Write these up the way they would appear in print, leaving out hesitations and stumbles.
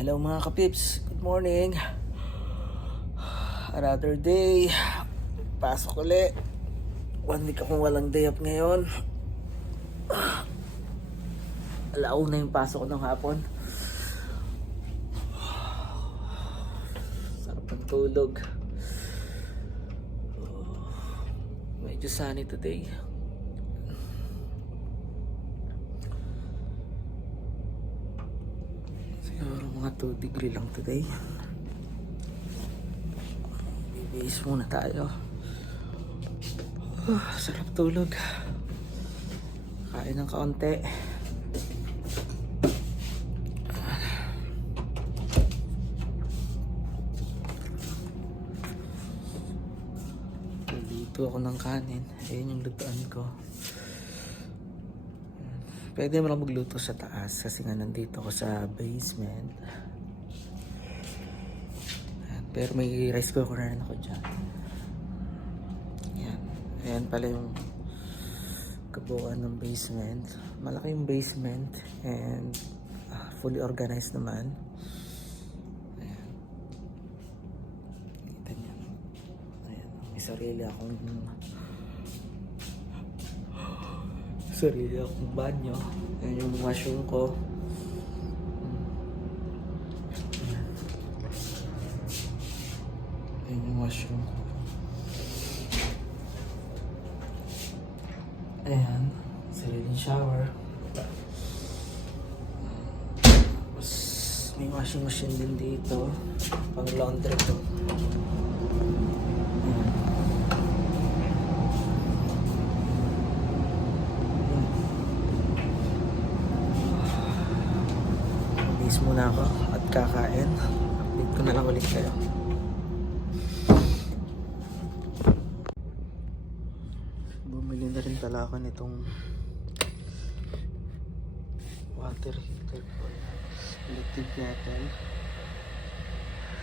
Hello mga kapips, good morning. Another day. Pasok ulit. 1 week akong walang day off ngayon. Alauna yung pasok ko ng hapon. Sarap ng tulog. Medyo sunny today. Siguro mga 2 degree lang today. Bibihis muna tayo. Sarap tulog. Kain ng kaunti. Luto ako ng kanin. Ayun yung lutuan ko. Pwede mo lang magluto sa taas kasi nga nandito ako sa basement. Pero may rice cooker na rin ako dyan. Yan. Ayan pala yung kabuuan ng basement. Malaki yung basement and fully organized naman. Ayan. Kita niyo. Ayan. May sarili akong banyo. Ayan yung washroom ko. Ayan yung washroom ko. Ayan, sariling shower. Tapos may washing machine din dito. Pang laundry ko. Bis muna ako at kakain. Update ko na lang ulit kayo. Bumili na rin pala ako nitong water heater ko. Electric kettle.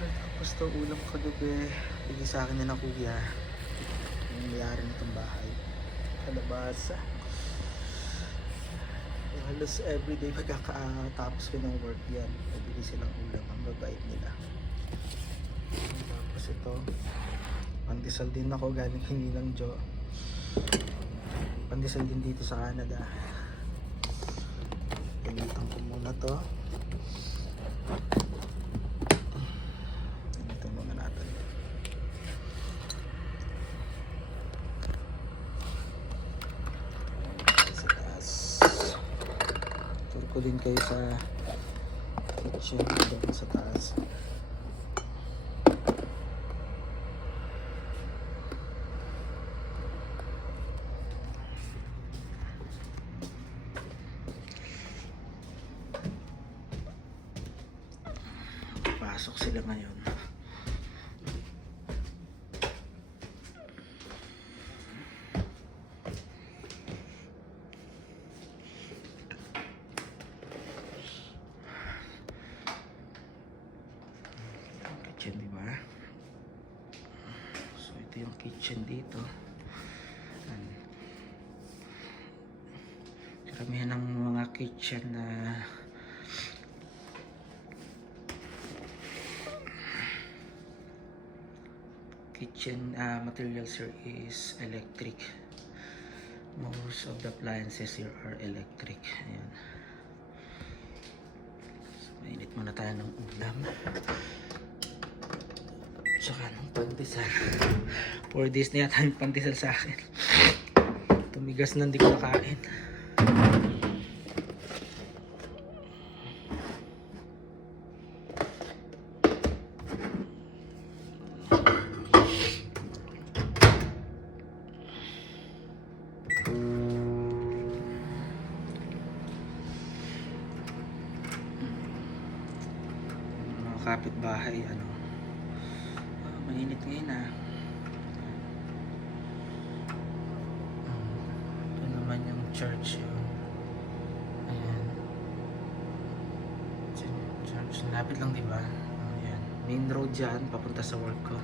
Tapos ito ulam ko kagabi. Bigay sa akin na kuya. Yung mayari nitong bahay. Kalabasa. Halos everyday pagkakatapos ko ng work yan. Nabili silang ulam. Ang babait nila. Tapos ito. Pandesal din ako galing Hinilang Jo. Pandesal din dito sa Canada. Pinitan ko muna to. Pinitan muna natin. Sa taas. Tour ko din kayo sa kitchen doon sa taas. Pasok sila ngayon. Kitchen, di ba? So ito yung kitchen dito. Karamihan ng mga kitchen na materials here is electric. Most of the appliances here are electric. Ayan. So, mainit muna tayo ng ulam. Tsaka ng pandesal. 4 days na yata yung pandesal sa akin. Tumigas na hindi ko nakain. Kapitbahay, mainit ngayon ito naman yung church yun. Ayan, church, lapit lang diba? Ayan, main road dyan papunta sa work ko.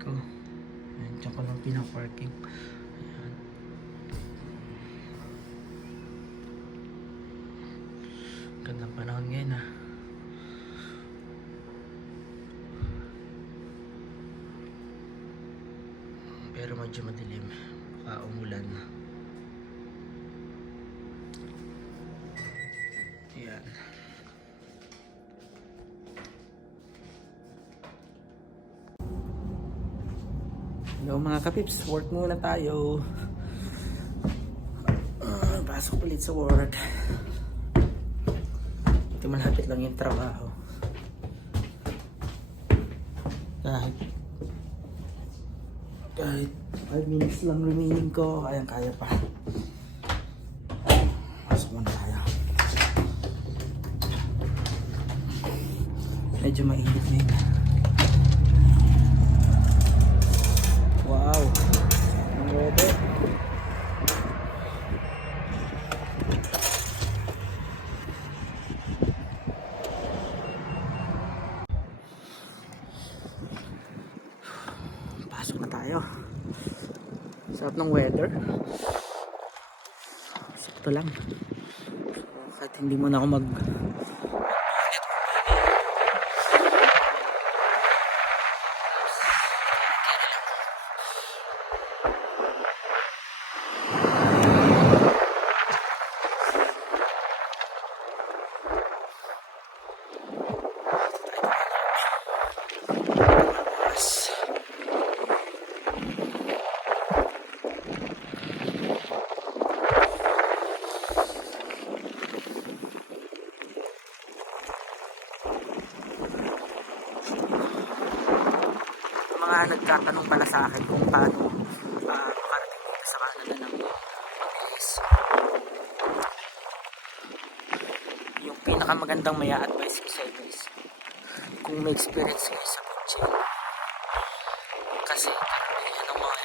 ko. Ayan, dyan ko lang pinaparking. Ayan. Gandang panahon ngayon ah. Pero medyo madilim. Baka umulan. Ayan. Hello mga kapips, work muna tayo. Pasok ulit sa work. Ito malapit lang yung trabaho. Kahit 5 minutes lang remaining ko, kaya pa. Pasok muna tayo. Medyo mainit ngayon. Wow! Ang weather. Pasok na tayo. Sarap ng weather. Sakto lang. Kahit hindi mo na ako mag mga nagtatanong pala sa akin kung paano makarating dito sa Canada ng mabilis. Yung pinakamagandang maya advice ko sa inyo is kung may experience kayo sa kotse, kasi karamihan ng mga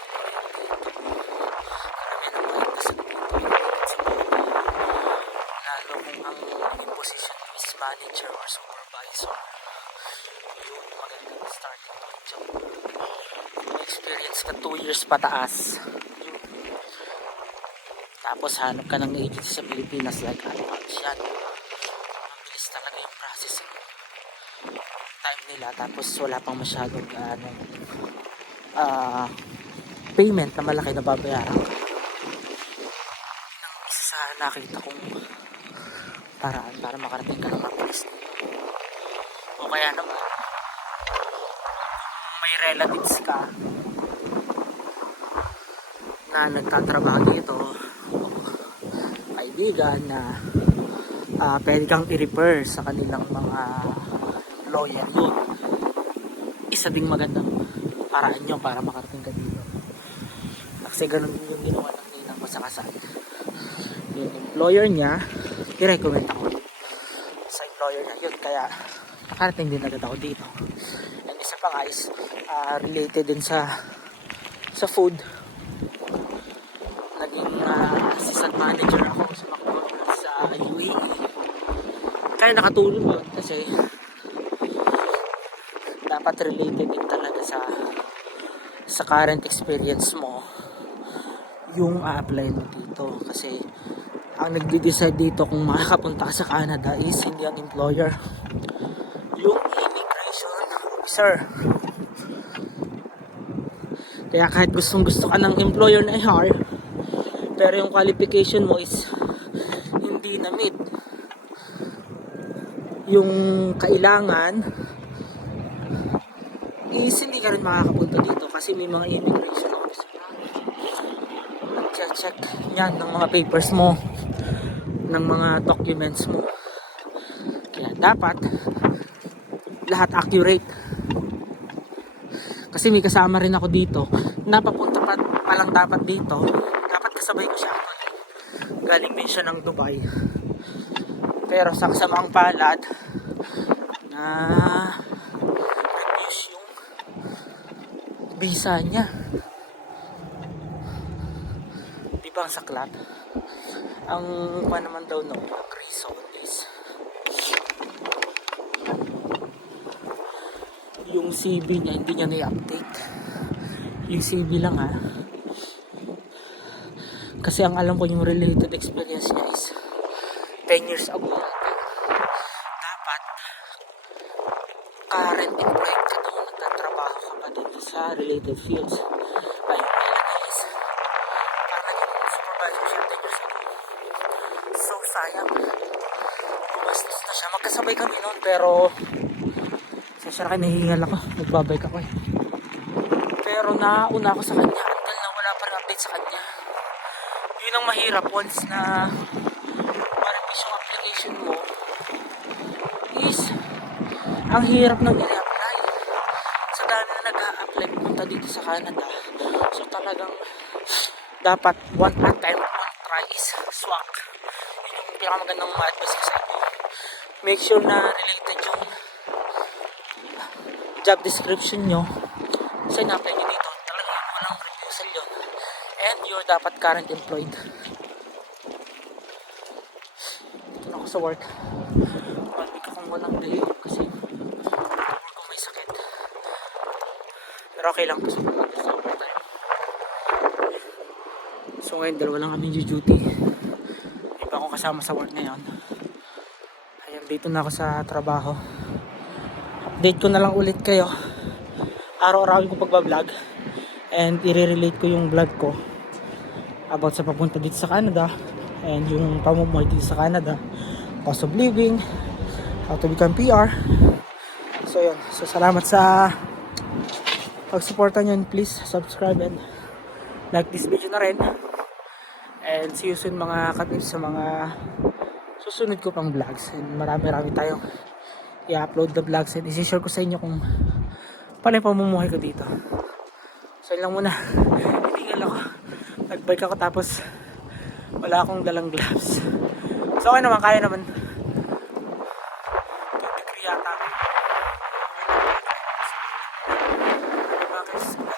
lalo kung ang position is manager or supervisor, yung magandang starting point job. Experience ka 2 years pataas, tapos hanap ka ng agency sa Pilipinas like Advance yan. Mabilis talaga yung processing time nila, tapos wala pang masyadong payment na malaki na babayaran ka. Isa sa nakita kong paraan para makarating ka ng mabilis o kaya naman may relatives ka na nagtatrabaho dito, kaibigan na pwede kang i-refer sa kanilang mga lawyer, yun isa ding magandang paraan nyo para makarating ka dito. Kasi ganun yung ginawa ng ninang ko sa kasal. Yung employer niya, i-recommend ako sa employer niya, yun kaya nakarating din agad ako dito. And isa pa nga is related din sa food. Naging assistant manager ako sa McDonald's sa UAE. Kaya nakatulong yun kasi dapat related din talaga sa current experience mo yung a-apply mo dito. Kasi ang nagde-decide dito kung makakapunta ka sa Canada is hindi ang employer, yung immigration officer. Kaya kahit gustong gusto ka ng employer na i-hire, pero yung qualification mo is hindi na meet yung kailangan, is hindi ka rin makakapunta dito kasi may mga immigration officer nag-check yan ng mga papers mo, ng mga documents mo. Kaya dapat lahat accurate. Kasi may kasama rin ako dito, napapunta pa lang dapat dito, dapat kasabay ko siya actually. Galing din siya ng Dubai, pero sa kasamaang palad na reduce yung visa niya. Diba ang saklat? Ang naman daw no, ang reason is yung CV niya hindi niya na-update. Yung CV lang ha. Kasi ang alam ko yung related experience niya is 10 years ago yata. Dapat current employed ka doon, nagtatrabaho ka pa din sa related fields. Ayun nila is parang naging supervisor siya 10 years ago. So sayang, gumastos na siya. Magkasabay kami noon pero sa kayo nahihingal ako, nagbabike ako eh. Pero nauna ako sa kanya until na wala pa rin update sa kanya. Yun ang mahirap once na parang yung application mo is ang hirap nang i-apply sa dami na nag-a-apply punta dito sa Canada. So talagang dapat one attempt, one try is swak. Yun yung pinakamagandang ma-advise ko sa inyo. Make sure na related yung job description nyo sa ina-apply nyo dito. Talagang walang refusal yun. And you're dapat current employed. Dito na ako sa work. Pag-week akong walang day kasi work ko may sakit. Pero okay lang kasi mag-stop tayo. So ngayon dalawa lang kami duty. Iba akong kasama sa work ngayon. Ayan, dito na ako sa trabaho. Update ko na lang ulit kayo. Araw-arawin ko pagbablog. And i-relate ko yung vlog ko about sa papunta dito sa Canada and yung pamumuhay dito sa Canada, cost of living, how to become PR. So yun, so salamat sa pagsuporta nyo, and please subscribe and like this video na rin, and see you soon mga katips sa mga susunod ko pang vlogs. And marami tayong i-upload na vlogs and isi-share ko sa inyo kung paano yung pamumuhay ko dito. So yun lang muna. Hihingal ako. Nagbike ako tapos wala akong dalang gloves. So okay naman, kaya naman. 2 degree yata. Bakit?